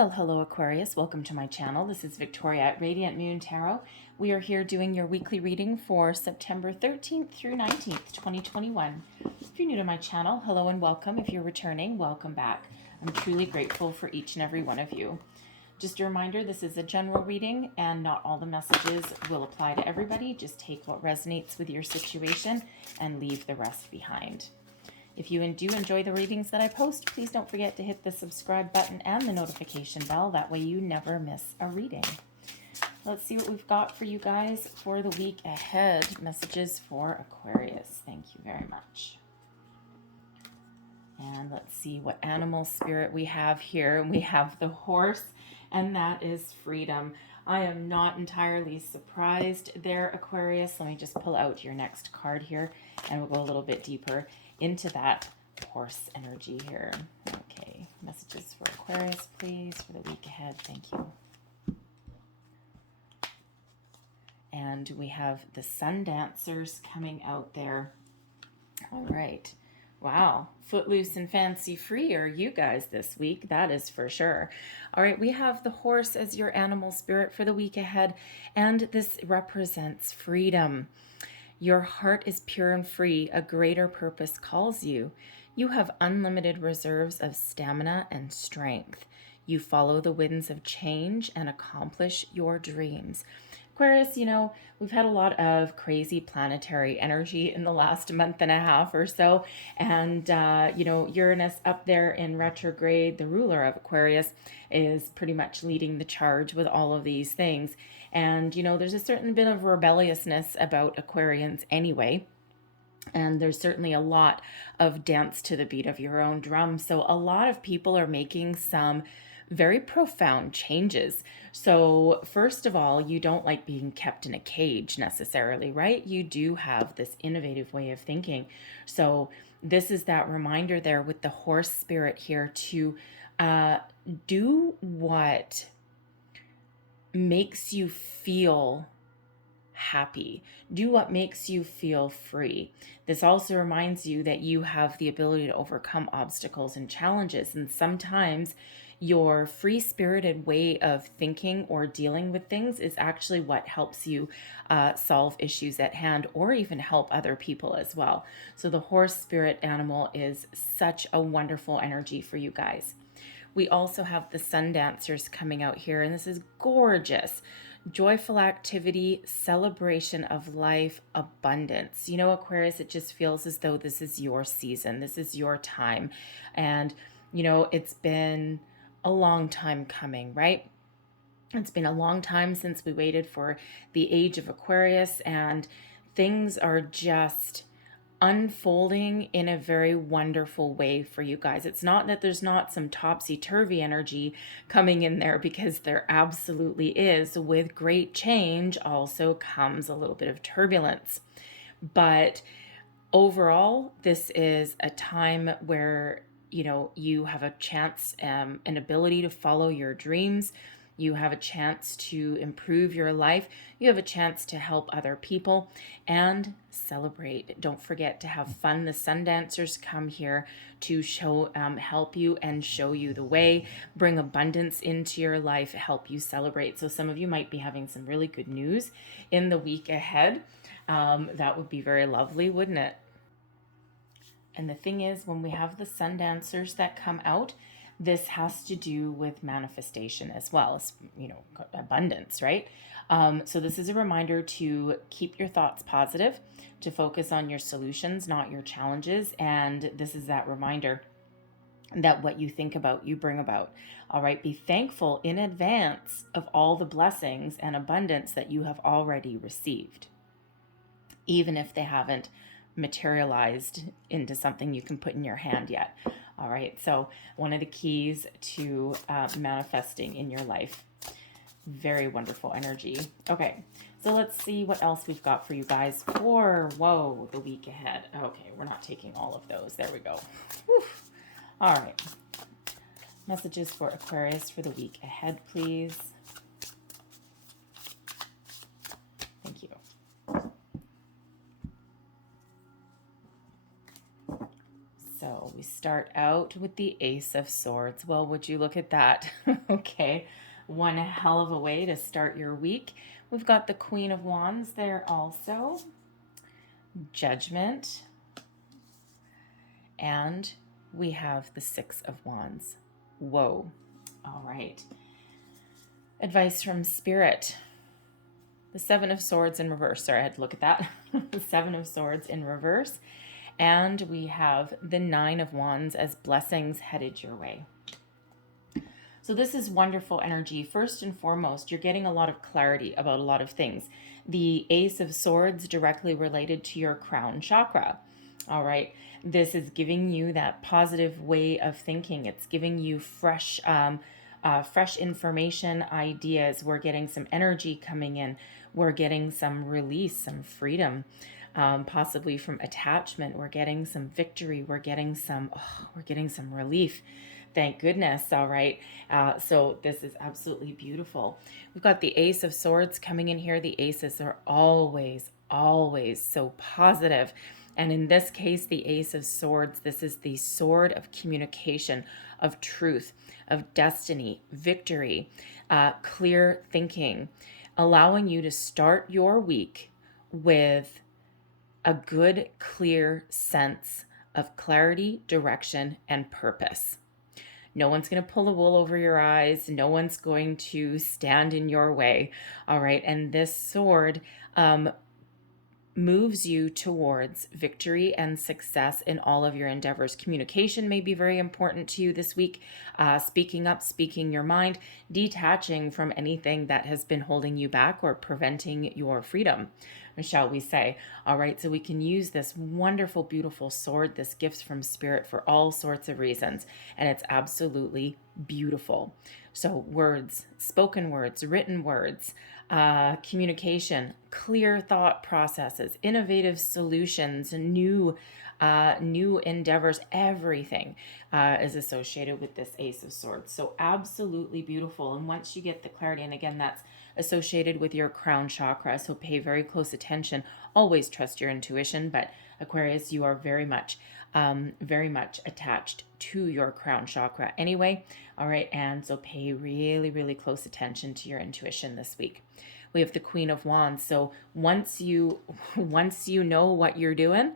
Well, hello Aquarius, welcome to my channel. This is Victoria at Radiant Moon Tarot. We are here doing your weekly reading for September 13th through 19th, 2021. If you're new to my channel, hello and welcome. If you're returning, welcome back. I'm truly grateful for each and every one of you. Just a reminder, this is a general reading and not all the messages will apply to everybody. Just take what resonates with your situation and leave the rest behind. If you do enjoy the readings that I post, please don't forget to hit the subscribe button and the notification bell. That way you never miss a reading. Let's see what we've got for you guys for the week ahead. Messages for Aquarius. Thank you very much. And let's see what animal spirit we have here. We have the horse, and that is freedom. I am not entirely surprised there, Aquarius. Let me just pull out your next card here, and we'll go a little bit deeper into that horse energy here. Okay, messages for Aquarius, please, for the week ahead. Thank you. And we have the sun dancers coming out there. All right. Wow. Footloose and fancy free are you guys this week. That is for sure. All right. We have the horse as your animal spirit for the week ahead. And this represents freedom. Your heart is pure and free. A greater purpose calls you. You have unlimited reserves of stamina and strength. You follow the winds of change and accomplish your dreams. Aquarius, you know, we've had a lot of crazy planetary energy in the last month and a half or so. And, you know, Uranus up there in retrograde, the ruler of Aquarius, is pretty much leading the charge with all of these things. And, you know, there's a certain bit of rebelliousness about Aquarians anyway. And there's certainly a lot of dance to the beat of your own drum. So a lot of people are making some very profound changes. So first of all, you don't like being kept in a cage necessarily, right? You do have this innovative way of thinking. So this is that reminder there with the horse spirit here to do what makes you feel happy. Do what makes you feel free. This also reminds you that you have the ability to overcome obstacles and challenges. And sometimes your free-spirited way of thinking or dealing with things is actually what helps you solve issues at hand or even help other people as well. So the horse spirit animal is such a wonderful energy for you guys. We also have the sun dancers coming out here, and this is gorgeous. Joyful activity, celebration of life, abundance. You know, Aquarius, it just feels as though this is your season. This is your time. And, you know, it's been a long time coming, right? It's been a long time since we waited for the age of Aquarius, and things are just unfolding in a very wonderful way for you guys. It's not that there's not some topsy-turvy energy coming in there, because there absolutely is. With great change also comes a little bit of turbulence. But overall, this is a time where, you know, you have a chance, an ability to follow your dreams. You have a chance to improve your life. You have a chance to help other people and celebrate. Don't forget to have fun. The sun dancers come here to show, help you and show you the way, bring abundance into your life, help you celebrate. So some of you might be having some really good news in the week ahead. That would be very lovely, wouldn't it? And the thing is, when we have the sun dancers that come out, this has to do with manifestation as well as, you know, abundance, right? So this is a reminder to keep your thoughts positive, to focus on your solutions, not your challenges. And this is that reminder that what you think about, you bring about. All right, be thankful in advance of all the blessings and abundance that you have already received, even if they haven't materialized into something you can put in your hand yet. All right, so one of the keys to manifesting in your life. Very wonderful energy. Okay, so let's see what else we've got for you guys for, whoa, the week ahead. Okay, we're not taking all of those. There we go. Whew. All right. Messages for Aquarius for the week ahead, please. Thank you. So we start out with the Ace of Swords. Well, would you look at that? Okay, one hell of a way to start your week. We've got the Queen of Wands there also, Judgment, and we have the Six of Wands. Whoa. All right. Advice from Spirit. The Seven of Swords in reverse. Sorry, I had to look at that. The Seven of Swords in reverse. And we have the Nine of Wands as blessings headed your way. So this is wonderful energy. First and foremost, you're getting a lot of clarity about a lot of things. The Ace of Swords directly related to your crown chakra. All right. This is giving you that positive way of thinking. It's giving you fresh information, ideas. We're getting some energy coming in. We're getting some release, some freedom, possibly from attachment. We're getting some victory. We're getting some relief. Thank goodness. All right. So this is absolutely beautiful. We've got the Ace of Swords coming in here. The aces are always so positive. And in this case, the Ace of Swords, this is the sword of communication, of truth, of destiny, victory, clear thinking, allowing you to start your week with a good, clear sense of clarity, direction, and purpose. No one's going to pull the wool over your eyes. No one's going to stand in your way. All right. And this sword moves you towards victory and success in all of your endeavors. Communication may be very important to you this week. Speaking up, speaking your mind, detaching from anything that has been holding you back or preventing your freedom, shall we say. All right, so we can use this wonderful, beautiful sword, this gift from Spirit, for all sorts of reasons, and it's absolutely beautiful. So words, spoken words, written words, communication, clear thought processes, innovative solutions, new endeavors, everything is associated with this Ace of Swords. So absolutely beautiful. And once you get the clarity, and again, that's associated with your crown chakra, so pay very close attention. Always trust your intuition, but Aquarius, you are very much attached to your crown chakra anyway. All right, and so pay really close attention to your intuition this week. We have the Queen of Wands. So once you know what you're doing,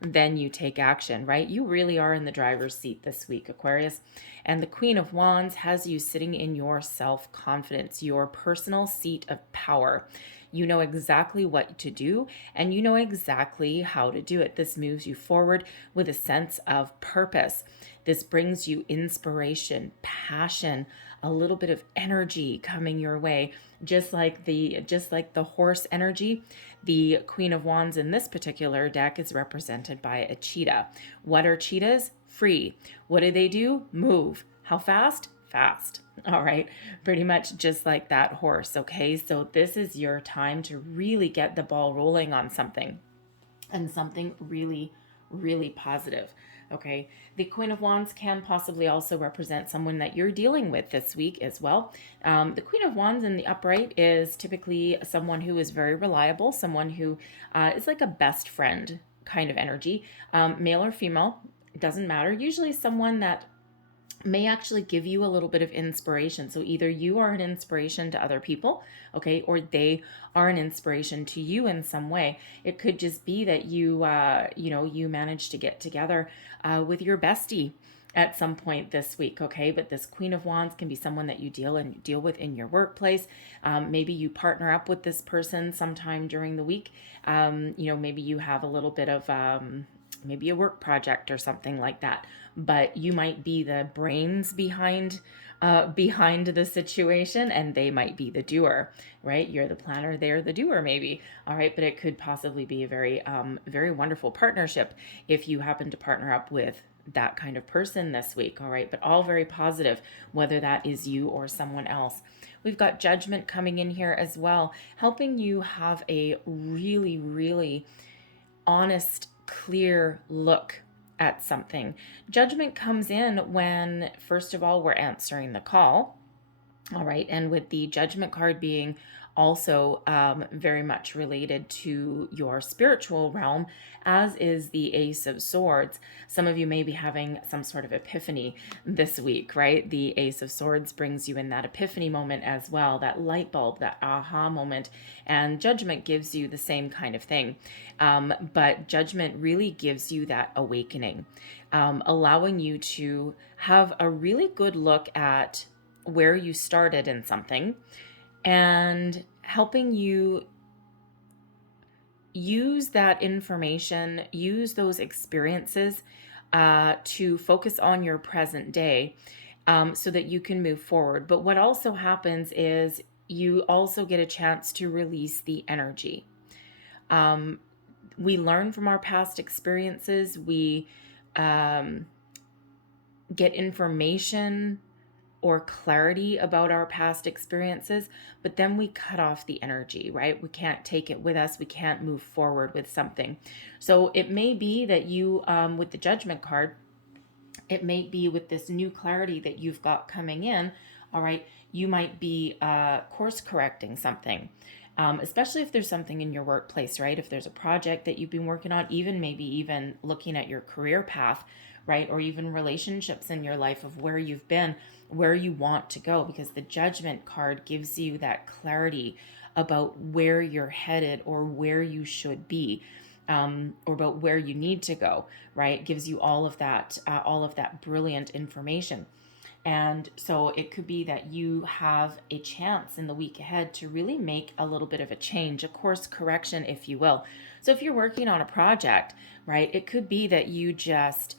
then you take action, right? You really are in the driver's seat this week, Aquarius. And the Queen of Wands has you sitting in your self-confidence, your personal seat of power. You know exactly what to do, and you know exactly how to do it. This moves you forward with a sense of purpose. This brings you inspiration, passion, a little bit of energy coming your way. Just like the horse energy, the Queen of Wands in this particular deck is represented by a cheetah. What are cheetahs? Free. What do? Move. How fast? Fast. All right, pretty much just like that horse. Okay, so this is your time to really get the ball rolling on something, and something really positive. Okay, the Queen of Wands can possibly also represent someone that you're dealing with this week as well. The Queen of Wands in the upright is typically someone who is very reliable, someone who is like a best friend kind of energy, male or female, it doesn't matter. Usually someone that may actually give you a little bit of inspiration. So either you are an inspiration to other people, okay, or they are an inspiration to you in some way. It could just be that you managed to get together with your bestie at some point this week, okay? But this Queen of Wands can be someone that you deal with in your workplace. Maybe you partner up with this person sometime during the week. Maybe you have a little bit of maybe a work project or something like that, but you might be the brains behind the situation, and they might be the doer, right? You're the planner, they're the doer, maybe. All right, but it could possibly be a very wonderful partnership if you happen to partner up with that kind of person this week. All right, but all very positive, whether that is you or someone else. We've got Judgment coming in here as well, helping you have a really honest, clear look at something. Judgment comes in when, first of all, we're answering the call. All right, and with the Judgment card being also very much related to your spiritual realm, as is the Ace of Swords. Some of you may be having some sort of epiphany this week, right? The Ace of Swords brings you in that epiphany moment as well, that light bulb, that aha moment. And Judgment gives you the same kind of thing. But Judgment really gives you that awakening, allowing you to have a really good look at where you started in something and helping you use that information, use those experiences to focus on your present day, so that you can move forward. But what also happens is you also get a chance to release the energy. We learn from our past experiences. We get information or clarity about our past experiences, but then we cut off the energy, right? We can't take it with us. We can't move forward with something. So it may be that you, with the Judgment card, it may be with this new clarity that you've got coming in, all right, you might be course correcting something. Especially if there's something in your workplace, right? If there's a project that you've been working on, maybe even looking at your career path, right? Or even relationships in your life of where you've been, where you want to go, because the Judgment card gives you that clarity about where you're headed or where you should be, or about where you need to go, right? It gives you all of that brilliant information. And so it could be that you have a chance in the week ahead to really make a little bit of a change, a course correction, if you will. So if you're working on a project, right, it could be that you just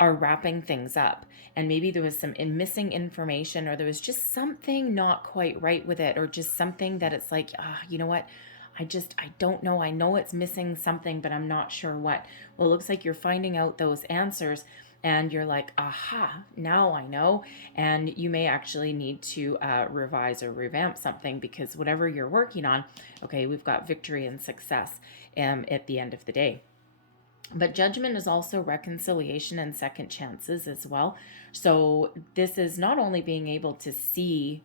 are wrapping things up, and maybe there was some missing information, or there was just something not quite right with it, or just something that it's like, you know what? I don't know. I know it's missing something, but I'm not sure what. Well, it looks like you're finding out those answers, and you're like, aha, now I know. And you may actually need to revise or revamp something, because whatever you're working on, okay, we've got victory and success at the end of the day. But Judgment is also reconciliation and second chances as well. So this is not only being able to see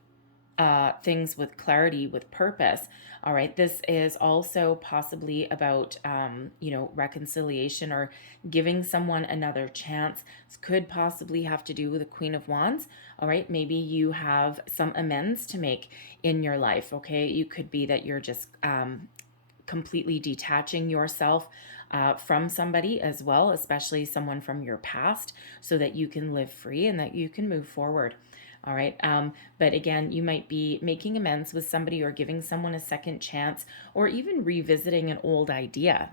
things with clarity, with purpose. All right. This is also possibly about, reconciliation or giving someone another chance. This could possibly have to do with the Queen of Wands. All right. Maybe you have some amends to make in your life. Okay. You could be that you're just completely detaching yourself from somebody as well, especially someone from your past, so that you can live free and that you can move forward. All right. But again, you might be making amends with somebody, or giving someone a second chance, or even revisiting an old idea,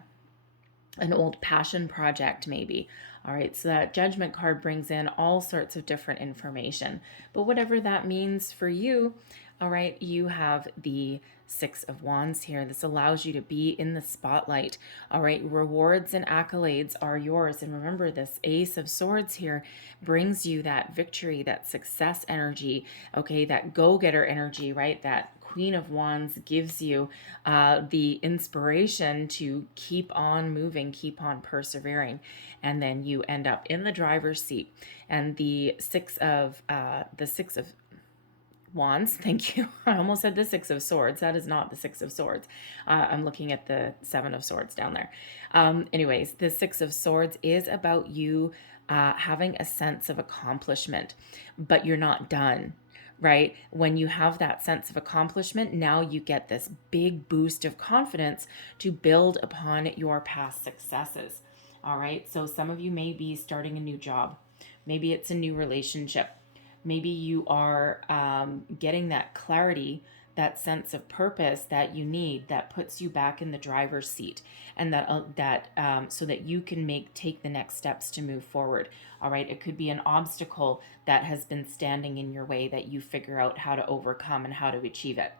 an old passion project, maybe. All right. So that Judgment card brings in all sorts of different information. But whatever that means for you, all right, you have the Six of Wands here. This allows you to be in the spotlight. All right, rewards and accolades are yours. And remember, this Ace of Swords here brings you that victory, that success energy, okay, that go-getter energy, right? That Queen of Wands gives you the inspiration to keep on moving, keep on persevering, and then you end up in the driver's seat. And the Six of Wands, thank you. I almost said the Six of Swords. That is not the Six of Swords. I'm looking at the Seven of Swords down there. Anyways, the Six of Swords is about you having a sense of accomplishment, but you're not done, right? When you have that sense of accomplishment, now you get this big boost of confidence to build upon your past successes. All right. So some of you may be starting a new job. Maybe it's a new relationship. Maybe you are getting that clarity, that sense of purpose that you need, that puts you back in the driver's seat, and so that you can take the next steps to move forward. All right. It could be an obstacle that has been standing in your way that you figure out how to overcome and how to achieve it.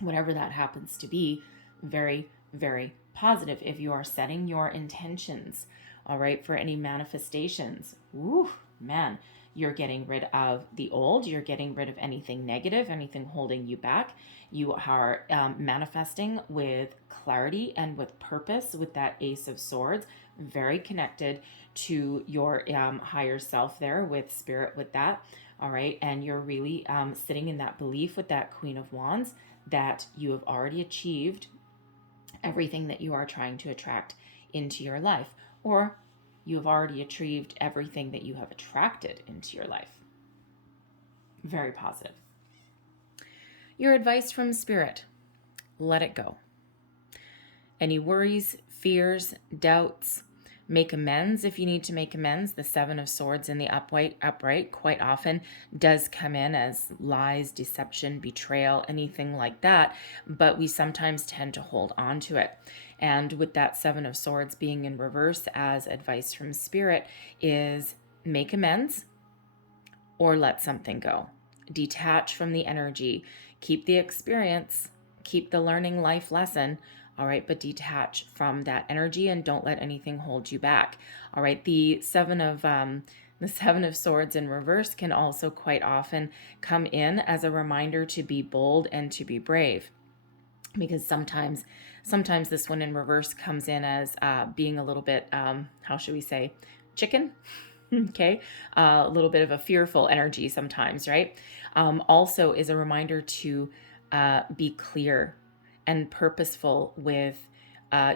Whatever that happens to be, very, very positive if you are setting your intentions, all right, for any manifestations. Ooh, man. You're getting rid of the old. You're getting rid of anything negative, anything holding you back. You are manifesting with clarity and with purpose with that Ace of Swords. Very connected to your higher self there, with spirit, with that. All right. And you're really sitting in that belief with that Queen of Wands that you have already achieved everything that you are trying to attract into your life, or you have already achieved everything that you have attracted into your life. Very positive. Your advice from Spirit: let it go. Any worries, fears, doubts, make amends if you need to make amends. The Seven of Swords in the upright quite often does come in as lies, deception, betrayal, anything like that, but we sometimes tend to hold on to it. And with that Seven of Swords being in reverse as advice from Spirit is make amends or let something go. Detach from the energy. Keep the experience, keep the learning life lesson, all right, but detach from that energy and don't let anything hold you back. All right, the Seven of Swords in reverse can also quite often come in as a reminder to be bold and to be brave, because sometimes this one in reverse comes in as being a little bit, how should we say, chicken? Okay, a little bit of a fearful energy sometimes, right? Also is a reminder to be clear and purposeful with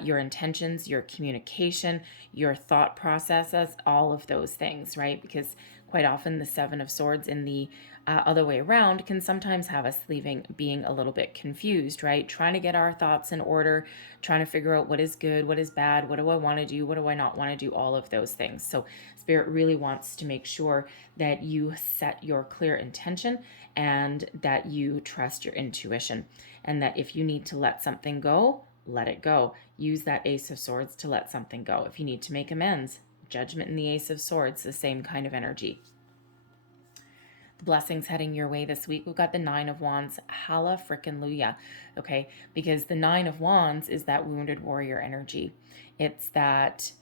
your intentions, your communication, your thought processes, all of those things, right? Because quite often the Seven of Swords in the other way around can sometimes have us being a little bit confused, right? Trying to get our thoughts in order, trying to figure out what is good, what is bad, what do I want to do, what do I not want to do, all of those things. So Spirit really wants to make sure that you set your clear intention and that you trust your intuition, and that if you need to let something go, let it go. Use that Ace of Swords to let something go. If you need to make amends, Judgment and the Ace of Swords, the same kind of energy. The blessings heading your way this week. We've got the Nine of Wands. Halla frickin' luya. Okay, because the Nine of Wands is that wounded warrior energy. It's that,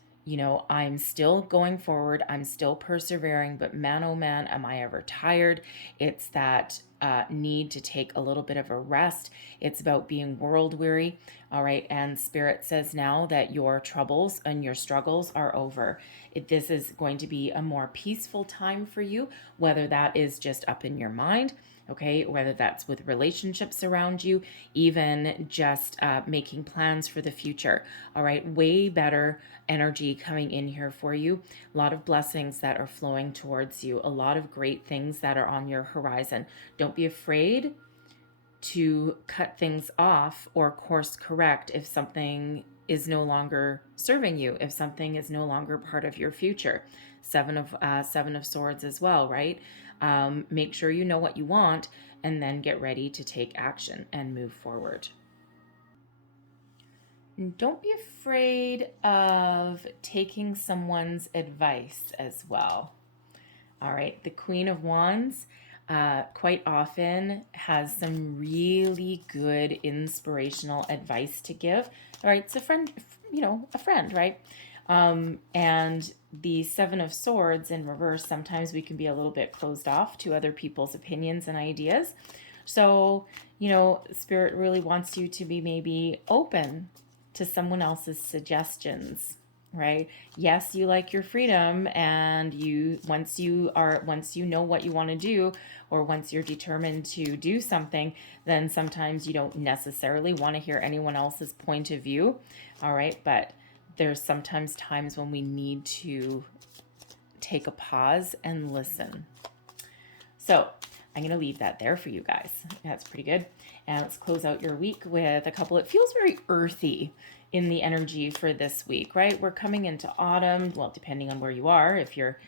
I'm still going forward. I'm still persevering, but man, oh man, am I ever tired. It's that need to take a little bit of a rest. It's about being world weary. All right. And Spirit says now that your troubles and your struggles are over. This is going to be a more peaceful time for you, whether that is just up in your mind, okay, whether that's with relationships around you, even just making plans for the future. All right, way better energy coming in here for you. A lot of blessings that are flowing towards you, a lot of great things that are on your horizon. Don't be afraid to cut things off or course correct if something is no longer serving you, if something is no longer part of your future. Seven of Swords as well, right? Make sure you know what you want and then get ready to take action and move forward. Don't be afraid of taking someone's advice as well. All right, the Queen of Wands quite often has some really good inspirational advice to give. All right, it's a friend, right? And the Seven of Swords in reverse, sometimes we can be a little bit closed off to other people's opinions and ideas. So, Spirit really wants you to be maybe open to someone else's suggestions, right? Yes, you like your freedom, and once you know what you want to do, or once you're determined to do something, then sometimes you don't necessarily want to hear anyone else's point of view. All right, but there's sometimes times when we need to take a pause and listen. So I'm going to leave that there for you guys. That's pretty good. And let's close out your week with a couple. It feels very earthy in the energy for this week, right? We're coming into autumn. Well, depending on where you are, if you're,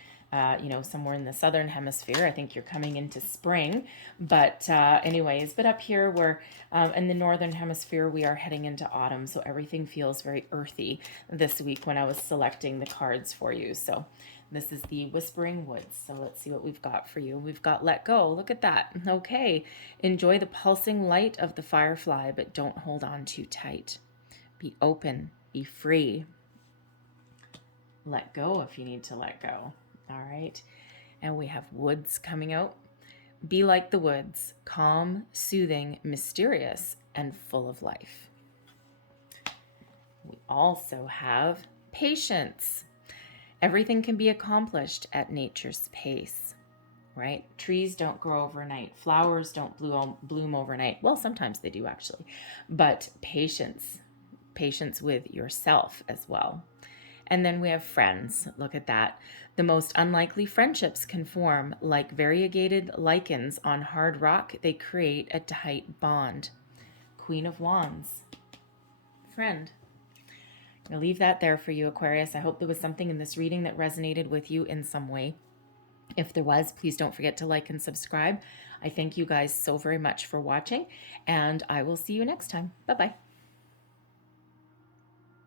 somewhere in the southern hemisphere, I think you're coming into spring. But anyways, but up here, we're in the northern hemisphere, we are heading into autumn. So everything feels very earthy this week when I was selecting the cards for you. So this is the Whispering Woods. So let's see what we've got for you. We've got Let Go. Look at that. Okay. Enjoy the pulsing light of the firefly, but don't hold on too tight. Be open. Be free. Let go if you need to let go. All right. And we have Woods coming out. Be like the woods, calm, soothing, mysterious, and full of life. We also have Patience. Everything can be accomplished at nature's pace. right? Trees don't grow overnight. Flowers don't bloom overnight. Well, sometimes they do actually. But patience with yourself as well. And then we have friends. Look at that. The most unlikely friendships can form like variegated lichens on hard rock. They create a tight bond. Queen of Wands. Friend. I'll leave that there for you, Aquarius. I hope there was something in this reading that resonated with you in some way. If there was, please don't forget to like and subscribe. I thank you guys so very much for watching, and I will see you next time. Bye-bye.